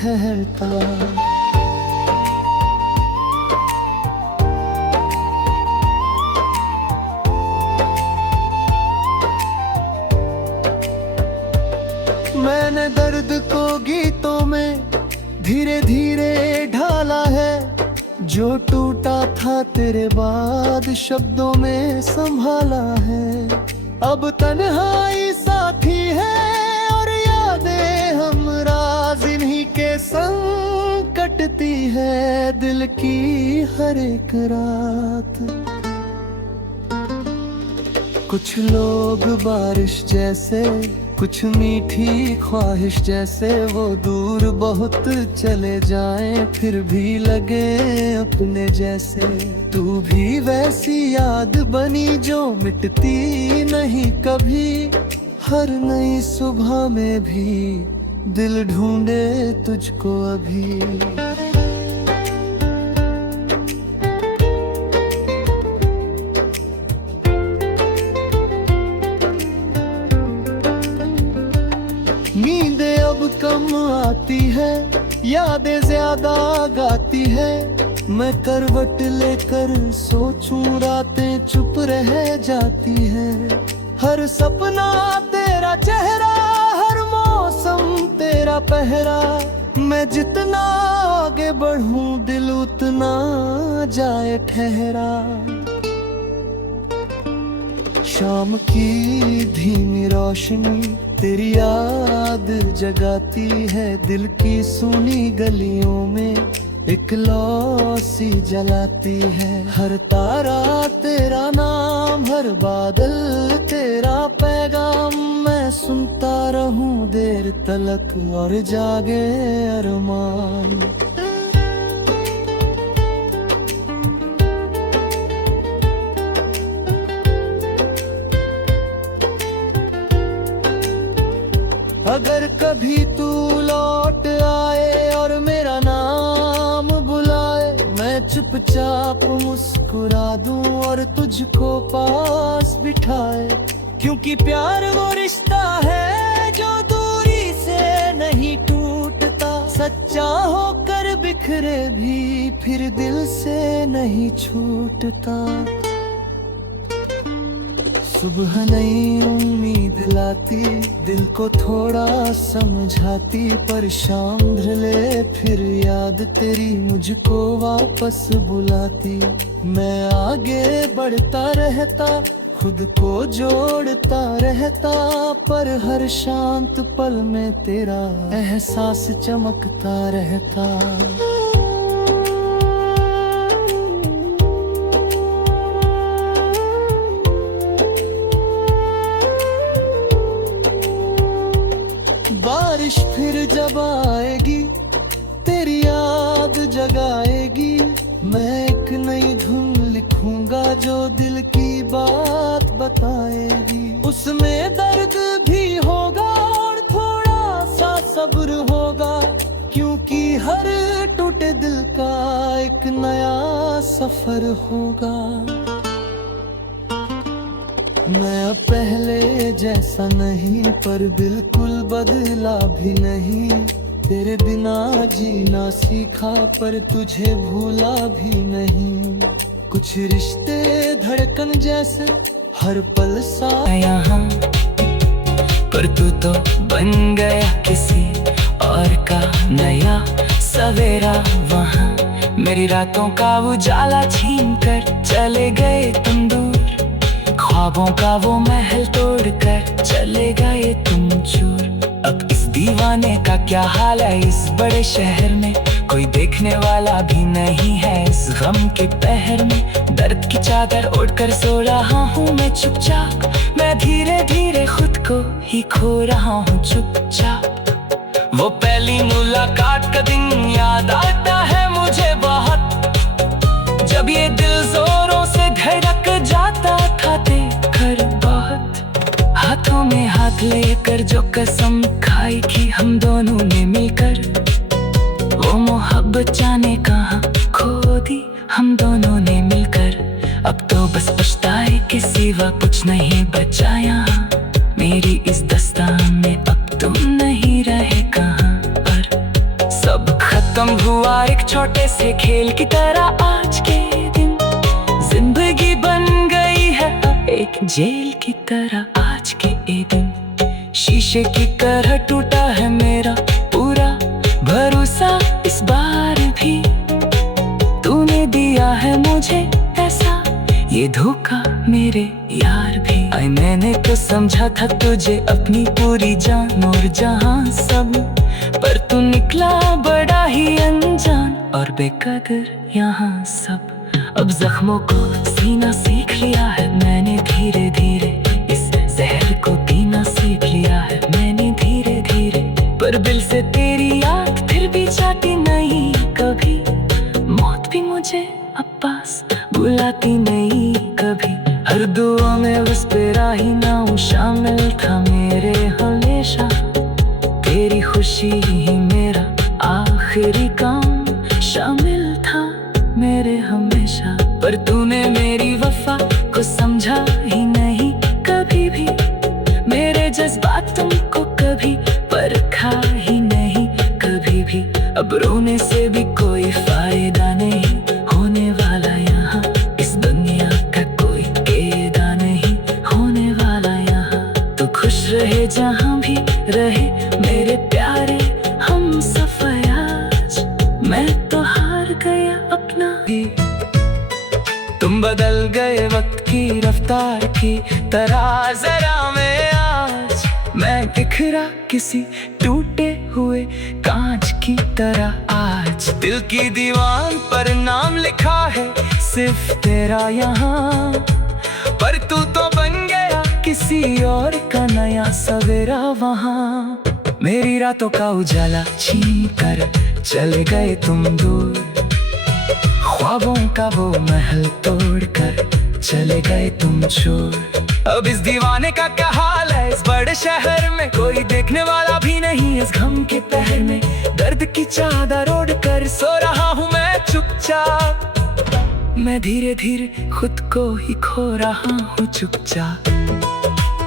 ठहरता। मैंने दर्द को गीतों में धीरे धीरे ढाला है, जो टूटा था तेरे बाद शब्दों में संभाला है। अब तन्हाई साथी है और यादें हमराज इन्हीं के संग कटती है दिल की हर एक रात। कुछ लोग बारिश जैसे, कुछ मीठी ख्वाहिश जैसे, वो दूर बहुत चले जाएं फिर भी लगे अपने जैसे। तू भी वैसी याद बनी जो मिटती नहीं कभी, हर नई सुबह में भी दिल ढूंढे तुझको अभी। नींदें अब कम आती है, यादें ज्यादा गाती है। मैं करवट लेकर सोचूं रातें चुप रह जाती है। हर सपना तेरा चेहरा, हर मौसम तेरा पहरा। मैं जितना आगे बढ़ूं दिल उतना जाए ठहरा। शाम की धीमी रोशनी तेरी याद जगाती है, दिल की सुनी गलियों में एक लौ सी जलाती है। हर तारा तेरा नाम, हर बादल तेरा पैगाम। मैं सुनता रहूं देर तलक और जागे अरमान। अगर कभी तू लौट आए और मेरा नाम बुलाए, मैं चुपचाप मुस्कुरा दूं और तुझको पास बिठाए। क्योंकि प्यार वो रिश्ता है जो दूरी से नहीं टूटता, सच्चा होकर बिखरे भी फिर दिल से नहीं छूटता। सुबह नई उम्मीद लाती, दिल को थोड़ा समझाती, पर शाम ढले फिर याद तेरी मुझको वापस बुलाती। मैं आगे बढ़ता रहता, खुद को जोड़ता रहता, पर हर शांत पल में तेरा एहसास चमकता रहता। बारिश फिर जब आएगी तेरी याद जगाएगी। मैं एक नई धुन लिखूंगा जो दिल की बात बताएगी। उसमें दर्द भी होगा और थोड़ा सा सब्र होगा, क्योंकि हर टूटे दिल का एक नया सफर होगा। मैं अब पहले जैसा नहीं, पर बिल्कुल बदला भी नहीं। तेरे बिना जीना सीखा, पर तुझे भूला भी नहीं। कुछ रिश्ते धड़कन जैसे हर पल सा यहाँ, पर तू तो बन गया किसी और का नया सवेरा। वहाँ मेरी रातों का उजाला छीन कर चले गए तुम दूर। ख्वाबों का वो महल तोड़कर चले गए तुम चूर। अब इस दीवाने का क्या हाल है इस बड़े शहर में, कोई देखने वाला भी नहीं है इस गम के पहर में। दर्द की चादर ओढ़कर सो रहा हूँ मैं चुपचाप, मैं धीरे धीरे खुद को ही खो रहा हूँ चुपचाप। वो पहली मुलाकात का दिन याद आता है मुझे बहुत, जब ये दिल जोरों से धड़क जाता था देखकर बहुत। हाथों में हाथ लेकर जो कसम खाई थी हम दोनों ने मिलकर, वो मोहब्बत जाने कहाँ खो दी हम दोनों ने मिलकर। अब तो बस पछताए के सिवा कुछ नहीं बचा यहाँ, मेरी इस दास्तान में अब तुम नहीं रहे कहाँ पर। सब खत्म हुआ एक छोटे से खेल की तरह आज के दिन। जिंदगी बन गई है एक जेल की तरह आज के ये दिन। शीशे की तरह टूटा है मेरा पूरा भरोसा इस बार भी। तूने दिया है मुझे ऐसा ये धोखा मेरे यार भी। आई मैंने तो समझा था तुझे अपनी पूरी जान और जहां सब, पर तू निकला बड़ा ही अनजान और बेकदर यहाँ सब। अब जख्मों को सीना सीख लिया है मैंने धीरे धीरे, इस जहर को पीना सीख लिया है मैंने धीरे धीरे। पर दिल से तेरी याद फिर भी जाती नहीं कभी, मौत भी मुझे अब पास बुलाती नहीं कभी। हर दुआ में बस तेरा ही नाम शामिल था मेरे हमेशा। तेरी खुशी ही मेरा आखिरी काम शामिल था मेरे हमेशा। पर तूने मेरी वफा को समझा ही नहीं कभी भी, मेरे जज्बात तुमको कभी परखा ही नहीं कभी भी। अब रोने से भी कोई फायदा नहीं होने वाला यहाँ, इस दुनिया का कोई क़ायदा नहीं होने वाला यहाँ। तो खुश रहे जहाँ भी रहे मेरे प्यारे हम सफर। आज मैं तो हार गया अपना ही, तुम बदल गए वक्त की रफ्तार की तरह जरा मैं आज। मैं बिखरा किसी टूटे हुए कांच की तरह आज। दिल की दीवार पर नाम लिखा है सिर्फ तेरा यहाँ, पर तू तो बन गया किसी और का नया सवेरा वहाँ। मेरी रातों का उजाला छीन कर चले गए तुम दूर, ख्वाबों का वो महल तोड़कर चले गए तुम छोड़। अब इस दीवाने का क्या हाल है इस बड़े शहर में, कोई देखने वाला भी नहीं इस गम के पहर में। दर्द की चादर ओढ़ कर सो रहा हूँ मैं चुपचाप। मैं धीरे धीरे खुद को ही खो रहा हूँ चुपचाप।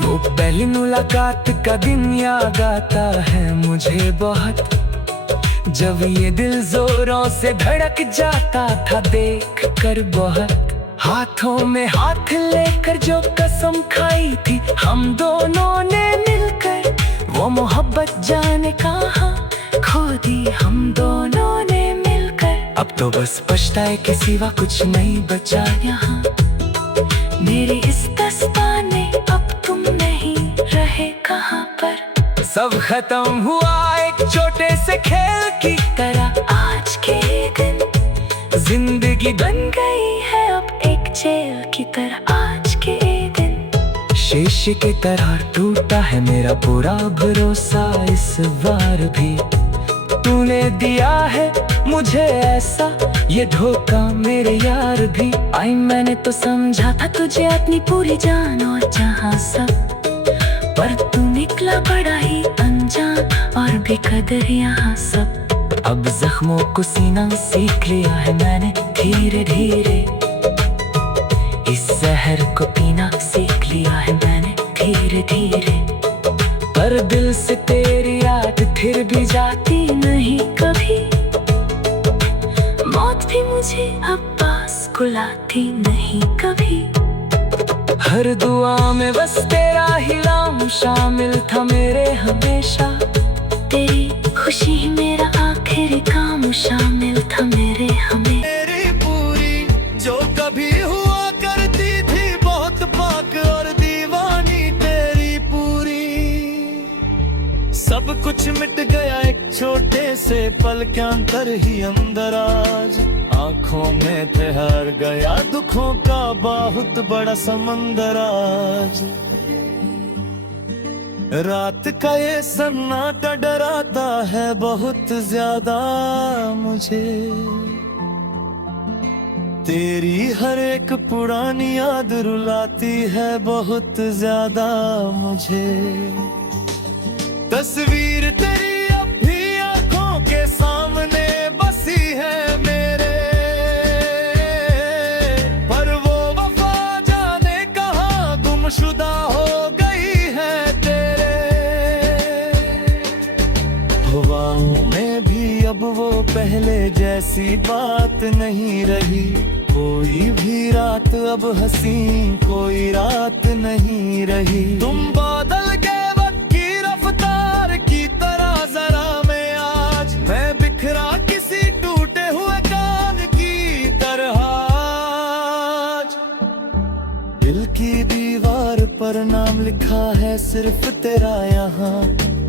वो पहली मुलाकात का दिन याद आता है मुझे बहुत, जब ये दिल जोरों से धड़क जाता था देख कर बहुत। हाथों में हाथ लेकर जो कसम खाई थी हम दोनों ने मिलकर, वो मोहब्बत जाने कहाँ खो दी हम दोनों ने मिलकर। अब तो बस पछताए के सिवा कुछ नहीं बचा यहाँ, मेरी इस दस्ताने अब तुम नहीं रहे कहाँ पर। सब खत्म हुआ एक छोटे से खेल की तरह आज के दिन। जिंदगी बन गई है अब एक जेल की तरह आज के दिन। शीशे की तरह टूटा है मेरा पूरा भरोसा इस बार भी। तूने दिया है मुझे ऐसा ये धोखा मेरे यार भी। आई मैंने तो समझा था तुझे अपनी पूरी जान और जहां सब, पर तू निकला बड़ा ही अनजान और बेकदर यहाँ सब। अब जख्मों को सीना सीख लिया है मैंने धीरे धीरे, इस जहर को पीना सीख लिया है मैंने धीरे धीरे। पर दिल से तेरी याद फिर भी जाती नहीं कभी, मौत भी मुझे अब पास बुलाती नहीं कभी। हर दुआ में बस तेरा ही नाम शामिल था मेरे हमेशा। तेरी खुशी ही मेरा आखिरी काम शामिल था मेरे हमें। तेरी पूरी जो कभी हुआ करती थी बहुत पाक और दीवानी तेरी पूरी, सब कुछ मिट गया एक छोटे से पल के अंतर ही अंदर। आज आंखों में ठहर गया दुखों का बहुत बड़ा समंदर। आज रात का ये सन्नाटा डराता है बहुत ज्यादा मुझे। तेरी हर एक पुरानी याद रुलाती है बहुत ज्यादा मुझे। तस्वीर तेरी अब भी आंखों के सामने बसी है मेरे, पर वो वफा जाने कहाँ गुमशुदा हो गई है तेरे। हवाओं में भी अब वो पहले जैसी बात नहीं रही, कोई भी रात अब हंसी कोई रात नहीं रही। तुम बदल गए वक्त की रफ्तार की तरह जरा मैं आज, मैं बिखरा किसी टूटे हुए कान की तरह आज। दिल की दीवार पर नाम लिखा है सिर्फ तेरा यहाँ,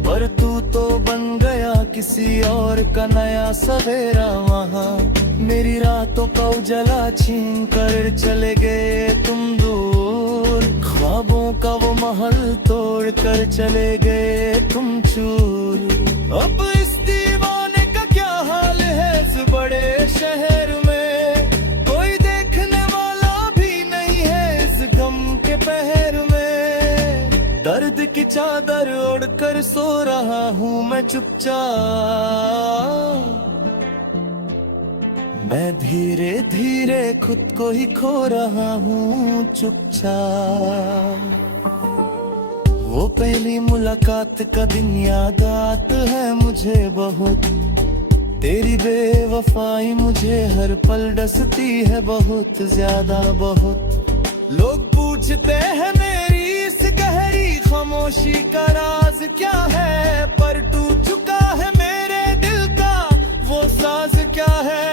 पर तू तो बन गया किसी और का नया सवेरा वहाँ। मेरी रातों का उजाला छीन कर चले गए तुम दूर, ख्वाबों का वो महल तोड़ कर चले गए तुम चूर। अब इस दीवाने का क्या हाल है इस बड़े शहर में, कोई देखने वाला भी नहीं है इस गम के पहर में। दर्द की चादर ओढ़कर सो रहा हूँ मैं चुपचाप, मैं धीरे धीरे खुद को ही खो रहा हूँ चुपचाप। वो पहली मुलाकात का दिन याद आता है मुझे बहुत, तेरी बेवफाई मुझे हर पल डसती है बहुत ज्यादा बहुत। लोग पूछते हैं मेरी इस गहरी खामोशी का राज क्या है, पर टूट चुका है मेरे दिल का वो साज क्या है।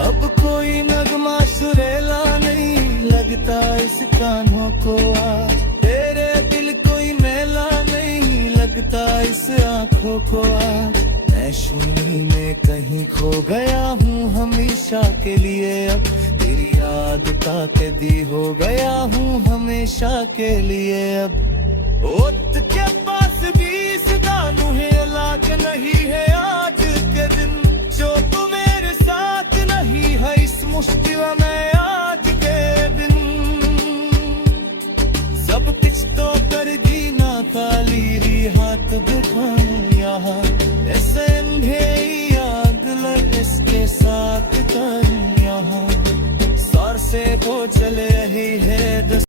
अब कोई नगमा सुरेला नहीं लगता इस कानों को आज, तेरे दिल कोई मेला नहीं लगता इस आंखों को आज। मैं शून्य में कहीं खो गया हूँ हमेशा के लिए, अब तेरी याद का कैदी हो गया हूँ हमेशा के लिए। अब ओत के पास भी इस दानू है लाख नहीं है आज के दिन, जो तू मेरे साथ नहीं है इस मुश्किल में आज के दिन। सब कुछ तो कर दी ना खाली री हाथ दिखाऊं यहाँ, ऐसे अंधेरी याद लग इसके साथ कर यहाँ। सर से वो चले